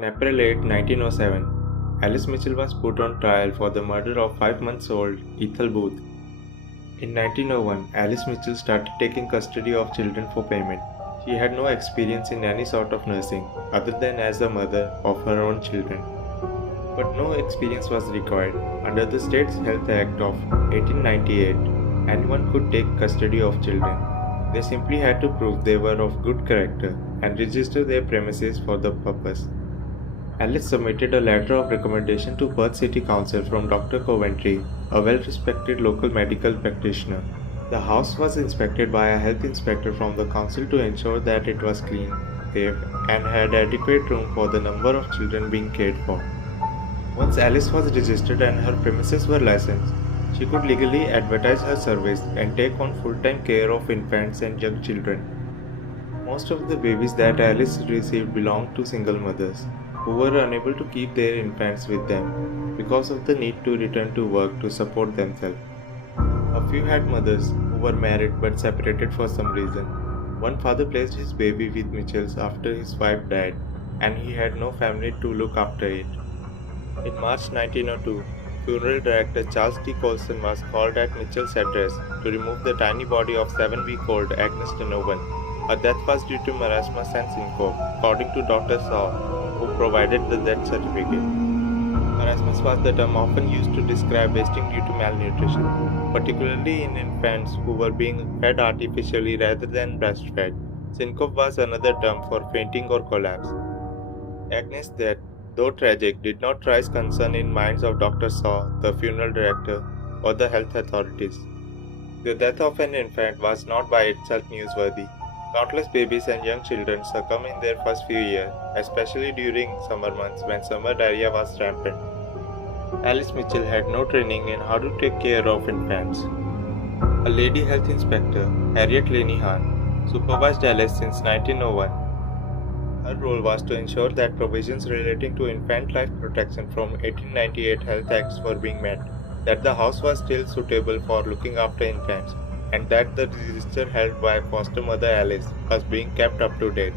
On April 8, 1907, Alice Mitchell was put on trial for the murder of 5-month-old Ethel Booth. In 1901, Alice Mitchell started taking custody of children for payment. She had no experience in any sort of nursing other than as the mother of her own children. But no experience was required. Under the State's Health Act of 1898, anyone could take custody of children. They simply had to prove they were of good character and register their premises for the purpose. Alice submitted a letter of recommendation to Perth City Council from Dr. Coventry, a well-respected local medical practitioner. The house was inspected by a health inspector from the council to ensure that it was clean, safe, and had adequate room for the number of children being cared for. Once Alice was registered and her premises were licensed, she could legally advertise her service and take on full-time care of infants and young children. Most of the babies that Alice received belonged to single mothers, who were unable to keep their infants with them because of the need to return to work to support themselves. A few had mothers who were married but separated for some reason. One father placed his baby with Mitchells after his wife died, and he had no family to look after it. In March 1902, funeral director Charles T. Colson was called at Mitchell's address to remove the tiny body of 7-week-old Agnes Donovan. Her death was due to marasmus and syncope, according to Dr. Shaw, who provided the death certificate. Marasmus was the term often used to describe wasting due to malnutrition, particularly in infants who were being fed artificially rather than breastfed. Syncope was another term for fainting or collapse. Agnes' death, though tragic, did not raise concern in minds of Dr. Shaw, the funeral director, or the health authorities. The death of an infant was not by itself newsworthy. Countless babies and young children succumb in their first few years, especially during summer months when summer diarrhea was rampant. Alice Mitchell had no training in how to take care of infants. A lady health inspector, Harriet Lenihan, supervised Alice since 1901. Her role was to ensure that provisions relating to infant life protection from 1898 Health Acts were being met, that the house was still suitable for looking after infants, and that the register held by foster mother Alice was being kept up to date.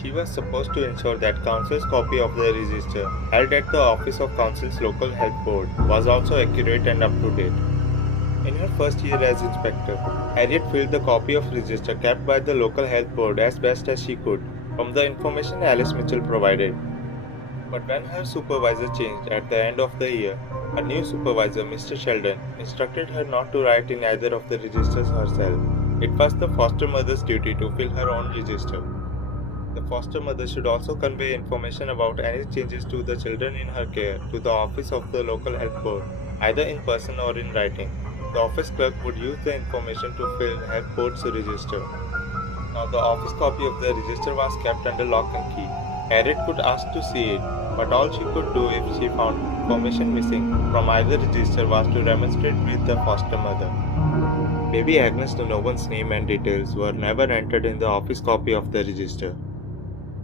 She was supposed to ensure that Council's copy of the register, held at the office of Council's local health board, was also accurate and up to date. In her first year as inspector, Harriet filled the copy of register kept by the local health board as best as she could from the information Alice Mitchell provided. But when her supervisor changed at the end of the year, her new supervisor, Mr. Sheldon, instructed her not to write in either of the registers herself. It was the foster mother's duty to fill her own register. The foster mother should also convey information about any changes to the children in her care to the office of the local health board, either in person or in writing. The office clerk would use the information to fill health board's register. Now the office copy of the register was kept under lock and key. Harriet could ask to see it, but all she could do if she found information missing from either register was to remonstrate with the foster mother. Baby Agnes Donovan's name and details were never entered in the office copy of the register.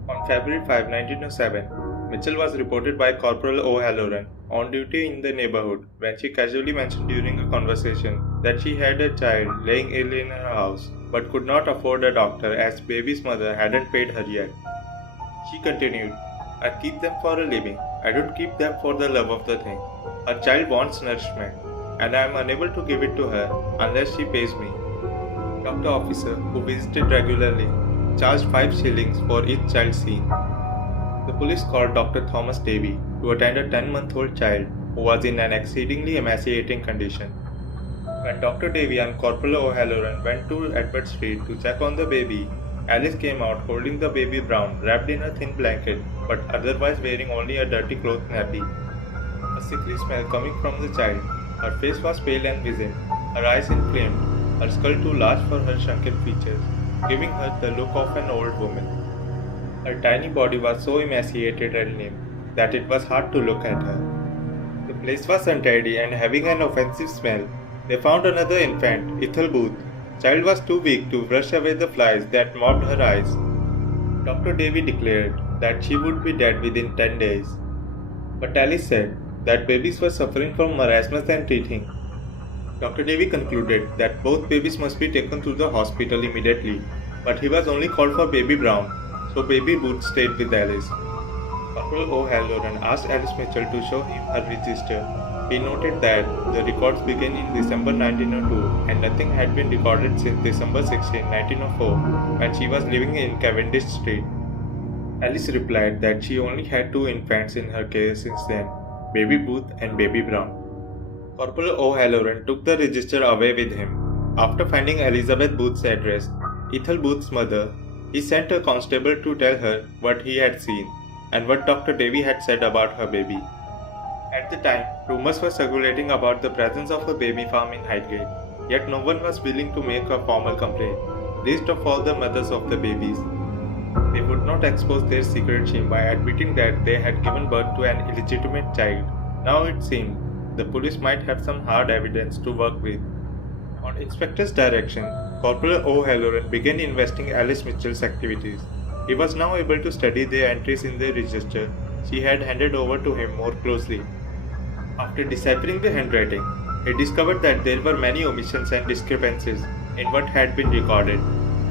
On February 5, 1907, Mitchell was reported by Corporal O'Halloran on duty in the neighborhood when she casually mentioned during a conversation that she had a child laying ill in her house but could not afford a doctor as baby's mother hadn't paid her yet. She continued, "I keep them for a living. I don't keep them for the love of the thing. Her child wants nourishment, and I am unable to give it to her unless she pays me." Doctor officer, who visited regularly, charged 5 shillings for each child seen. The police called Dr. Thomas Davy to attend a 10-month-old child who was in an exceedingly emaciating condition. When Dr. Davy and Corporal O'Halloran went to Edward Street to check on the baby, Alice came out holding the baby Brown, wrapped in a thin blanket, but otherwise wearing only a dirty cloth nappy. A sickly smell coming from the child. Her face was pale and wizened, her eyes inflamed, her skull too large for her shrunken features, giving her the look of an old woman. Her tiny body was so emaciated and limp that it was hard to look at her. The place was untidy and having an offensive smell. They found another infant, Ethel Booth. Child was too weak to brush away the flies that mobbed her eyes. Dr. Davy declared that she would be dead within 10 days. But Alice said that babies were suffering from marasmus and teething. Dr. Davy concluded that both babies must be taken to the hospital immediately, but he was only called for baby Brown, so baby Booth stayed with Alice. For Corporal O'Halloran asked Alice Mitchell to show him her register. He noted that the records began in December 1902 and nothing had been recorded since December 16, 1904, when she was living in Cavendish Street. Alice replied that she only had 2 infants in her care since then, Baby Booth and Baby Brown. Corporal O'Halloran took the register away with him. After finding Elizabeth Booth's address, Ethel Booth's mother, he sent a constable to tell her what he had seen and what Dr. Davy had said about her baby. At the time, rumors were circulating about the presence of a baby farm in Highgate, yet no one was willing to make a formal complaint, least of all the mothers of the babies. They would not expose their secret shame by admitting that they had given birth to an illegitimate child. Now it seemed the police might have some hard evidence to work with. On Inspector's direction, Corporal O'Halloran began investigating Alice Mitchell's activities. He was now able to study the entries in the register she had handed over to him more closely. After deciphering the handwriting, he discovered that there were many omissions and discrepancies in what had been recorded.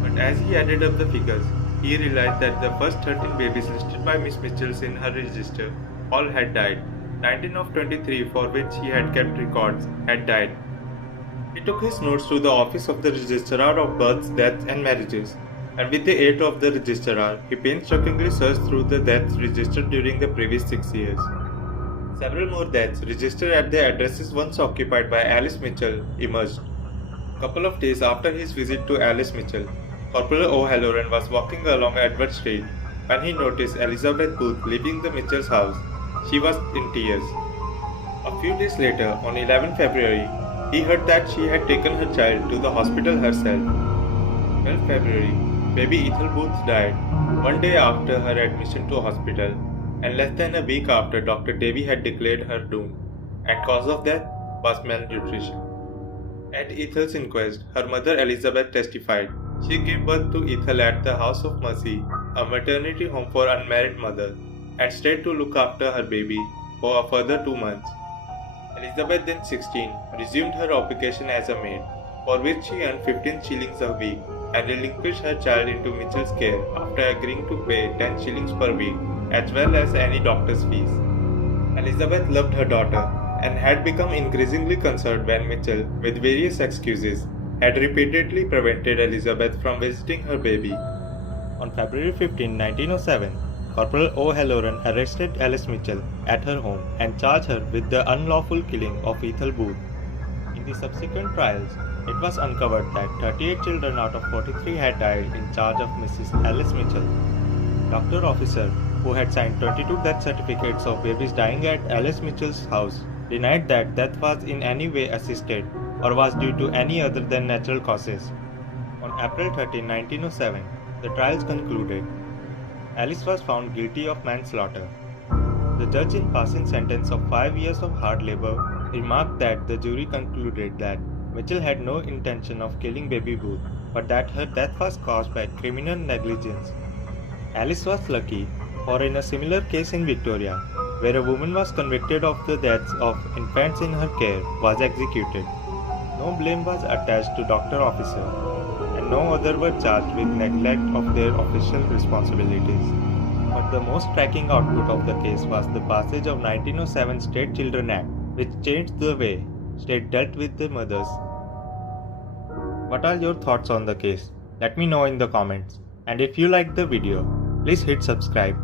But as he added up the figures, he realized that the first 13 babies listed by Miss Mitchell in her register all had died. 19 of 23 for which he had kept records had died. He took his notes to the office of the Registrar of Births, Deaths and Marriages, and with the aid of the Registrar, he painstakingly searched through the deaths registered during the previous 6 years. Several more deaths registered at the addresses once occupied by Alice Mitchell emerged. A couple of days after his visit to Alice Mitchell, Corporal O'Halloran was walking along Edward Street when he noticed Elizabeth Booth leaving the Mitchell's house. She was in tears. A few days later, on 11 February, he heard that she had taken her child to the hospital herself. 12 February, baby Ethel Booth died, one day after her admission to hospital, and less than a week after Dr. Davy had declared her doom, and cause of death was malnutrition. At Ethel's inquest, her mother Elizabeth testified. She gave birth to Ethel at the House of Mercy, a maternity home for unmarried mothers, and stayed to look after her baby for a further 2 months. Elizabeth, then 16, resumed her occupation as a maid, for which she earned 15 shillings a week, and relinquished her child into Mitchell's care after agreeing to pay 10 shillings per week, as well as any doctor's fees. Elizabeth loved her daughter, and had become increasingly concerned when Mitchell, with various excuses, had repeatedly prevented Elizabeth from visiting her baby. On February 15, 1907, Corporal O'Halloran arrested Alice Mitchell at her home and charged her with the unlawful killing of Ethel Booth. In the subsequent trials, it was uncovered that 38 children out of 43 had died in charge of Mrs. Alice Mitchell. Dr. Officer, who had signed 22 death certificates of babies dying at Alice Mitchell's house, denied that death was in any way assisted or was due to any other than natural causes. On April 13, 1907, the trials concluded. Alice was found guilty of manslaughter. The judge, in passing sentence of 5 years of hard labor, remarked that the jury concluded that Mitchell had no intention of killing baby Booth, but that her death was caused by criminal negligence. Alice was lucky, for in a similar case in Victoria, where a woman was convicted of the deaths of infants in her care, was executed. No blame was attached to Dr. Officer, and no other were charged with neglect of their official responsibilities. But the most striking output of the case was the passage of 1907 State Children Act, which changed the way state dealt with the mothers. What are your thoughts on the case? Let me know in the comments. And if you liked the video, please hit subscribe